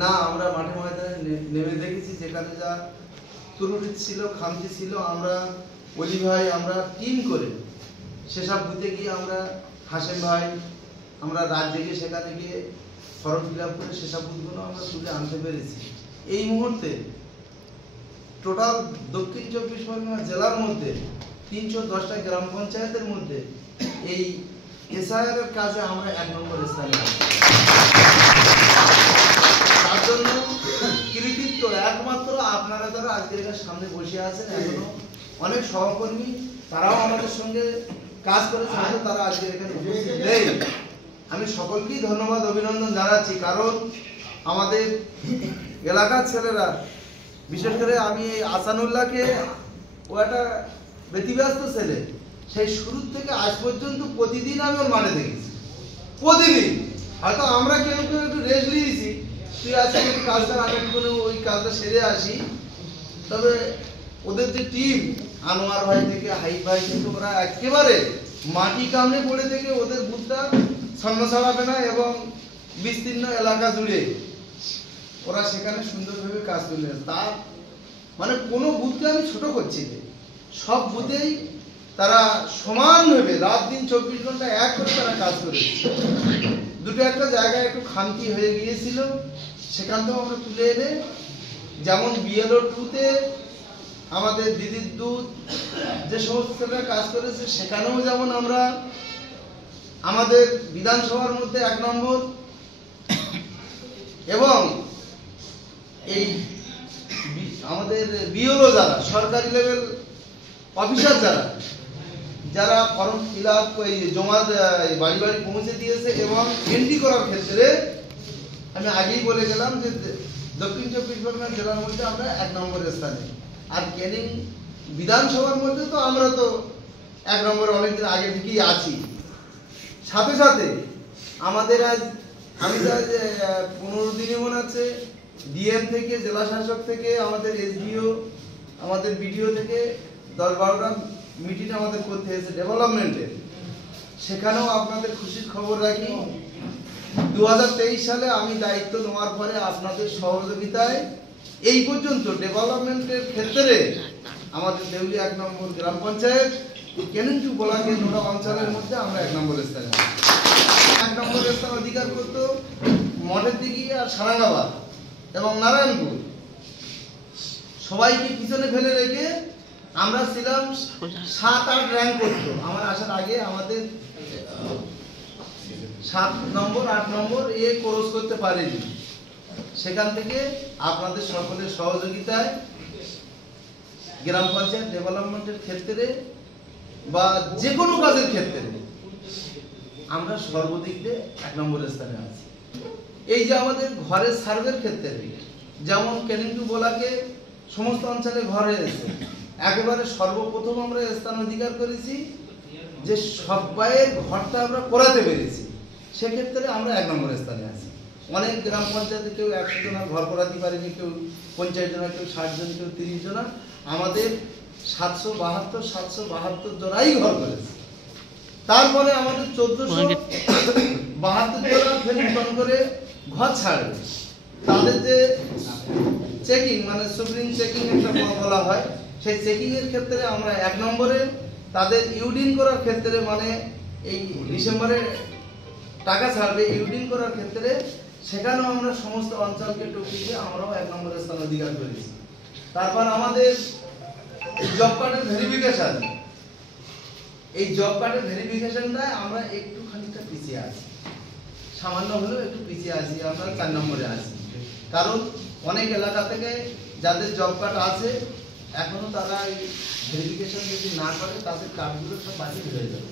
না, আমরা মাঠে ময়দানে নেমে দেখেছি যেখানে যা ত্রুটি ছিল, খামতি ছিল, আমরা অলি ভাই আমরা টিম করে সেসব বুথে গিয়ে আমরা হাসেম ভাই আমরা রাত জেগে সেখানে গিয়ে ফর্ম ফিল আপ করে সেসব বুথগুলো আমরা তুলে আনতে পেরেছি। এই মুহূর্তে টোটাল দক্ষিণ 24 পরগনা জেলার মধ্যে 310টা গ্রাম পঞ্চায়েতের মধ্যে এই এসআইআর এর কাজে আমরা 1 নম্বর স্থানে আছি। তার জন্য কৃতিত্ব একমাত্র আপনারা যারা আজকের সামনে বসে আছেন, এখনো অনেক সহকর্মী তারাও আমাদের সঙ্গে কাজ করেছে, হয়তো তারা আজকের এখানে উপস্থিত নেই। আমি সকলকেই ধন্যবাদ অভিনন্দন জানাচ্ছি, কারণ আমাদের এলাকার ছেলেরা, বিশেষ করে আমি আসানুল্লাহকে, ও একটা ব্যতিব্যস্ত ছেলে, সেই শুরু থেকে আজ পর্যন্ত প্রতিদিন আমি ওর মানে দেখেছি, প্রতিদিন। হয়তো আমরা কেউ কেউ একটু রেস্ট নিয়েছি, তুই আজকে একটু কাজটা আগে করে ওই কাজটা সেরে আসি, তবে ওদের যে টিম আনোয়ার ভাই থেকে হাইফ ভাই কিন্তু ওরা একেবারে মাটি কামড়ে পড়ে থেকে ওদের বুথটা ছন্ন ছাড়াবে না, এবং বিস্তীর্ণ এলাকা জুড়ে ওরা সেখানে সুন্দরভাবে কাজ করবে। তার মানে কোনো বুথকে আমি ছোট করছি না, সব বুথেই তারা সমানভাবে রাত দিন 24 ঘন্টা এক করে তারা কাজ করেছে। দুটো একটা জায়গায় একটু খামতি হয়ে গিয়েছিল, সেখান থেকেও আমরা তুলে এনে, যেমন বিএলও 2-তে আমাদের দিদির দুধ যে সমস্ত ছেলেরা কাজ করেছে, সেখানেও যেমন আমরা আমাদের বিধানসভার মধ্যে 1 নম্বর, এবং এই আমাদের বিএলও যারা সরকারি লেভেল অফিসার যারা ফর্ম ফিল আপ জমা বাড়ি বাড়ি পৌঁছে দিয়েছে এবং এন্ট্রি করার ক্ষেত্রে আমি আগেই বলে গেলাম যে দক্ষিণ 24 পরগনা জেলার মধ্যে আমরা 1 নম্বর স্থানে। আর ক্যানিং বিধানসভার মধ্যে তো আমরা তো 1 নম্বরে অনেকদিন আগে থেকেই আছি। সাথে সাথে আমাদের আজ আমি যা 15 দিনই মনে আছে ডিএম থেকে, জেলা শাসক থেকে, আমাদের এসডিও, আমাদের বিডিও থেকে 10-12টা মিটিং আমাদের করতে হয়েছে ডেভেলপমেন্টের। সেখানেও আপনাদের খুশির খবর রাখি, 2023 সালে আমি দায়িত্ব নেওয়ার পরে আপনাদের সহযোগিতায় এই পর্যন্ত ডেভেলপমেন্টের ক্ষেত্রে আমাদের দেউলি 1 নম্বর গ্রাম পঞ্চায়েত, কেনিংটু বলাকে নোডা অঞ্চলের মধ্যে আমরা 1 নম্বর স্থানে আছি। 1 নম্বর স্থান অধিকার করত মঠের দিঘি আর সারাঙ্গাবাদ এবং নারায়ণপুর। সবাইকে পিছনে ফেলে রেখে আমরা ছিলাম 7-8 র্যাঙ্ক করতো। আমার আসার আগে আমাদের 7 নম্বর 8 নম্বর ক্রস করতে পারেনি। সেখান থেকে আপনাদের সকলের সহযোগিতায় গ্রাম পঞ্চায়েত ডেভেলপমেন্টের ক্ষেত্রে বা যে কোনো কাজের ক্ষেত্রে আমরা সর্বদিক দিয়ে 1 নম্বর স্থানে আছি। এই যে আমাদের ঘরের সার্ভের ক্ষেত্রে, যেমন কেনিংটু বলাকে সমস্ত অঞ্চলে ঘর হয়েছে, একেবারে সর্বপ্রথম আমরা স্থান অধিকার করেছি যে সবাইয়ের ঘরটা আমরা করাতে পেরেছি। সেক্ষেত্রে আমরা 1 নম্বর স্থানে আছি। অনেক গ্রাম পঞ্চায়েতে কেউ 100 জনের ঘর করাতে পারেনি, কেউ 50 জনের, কেউ 60 জন, কেউ 30 জনা। আমাদের 772 জনাই ঘর করেছে। তারপরে আমাদের 1472 জনা ফের নতুন করে ঘর ছাড়বে। তাদের যে চেকিং মানে সুপ্রিম চেকিং একটা বলা হয়, সেই চেকিং এর ক্ষেত্রে আমরা 1 নম্বরে। তাদের ইউডিন করার ক্ষেত্রে মানে এই ডিসেম্বরে টাকা ছাড়বে ইউডিন করার ক্ষেত্রে, সেখানেও আমরা সমস্ত অঞ্চলকে টুকিয়ে আমরাও 1 নম্বর স্থান অধিকার করেছি। তারপর আমাদের জব কার্ডের ভেরিফিকেশন, এই জব কার্ডের ভেরিফিকেশনটায় আমরা একটু খানিকটা পিছিয়ে আছি, সামান্য হলেও একটু পিছিয়ে আছি, আমরা 4 নম্বরে আছি। কারণ অনেক এলাকা থেকে যাদের জব কার্ড আছে এখনো তারা এই ভেরিফিকেশন যদি না করে তাদের কার্ডগুলো সব বাতিল হয়ে যাবে।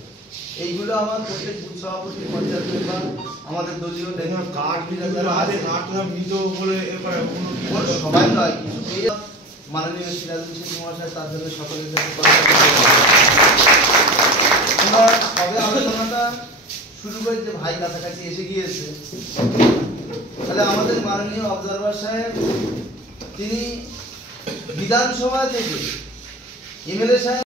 এইগুলো আমার প্রত্যেক বুথ সভাপতি, পঞ্চায়েত মেম্বার, আমাদের দলীয় নেতা, কার্ড যারা আছে কার্ডটা মৃত বলে এরপরে সবাই নয়, কিছু মাননীয় সিরাজুল শেখ মহাশয় তার জন্য সকলের সাথে সবে আলোচনাটা শুরু করে যে ভাই কাছাকাছি এসে গিয়েছে, তাহলে আমাদের মাননীয় অবজারভার সাহেব তিনি বিধানসভা থেকে এমএলএ সাহেব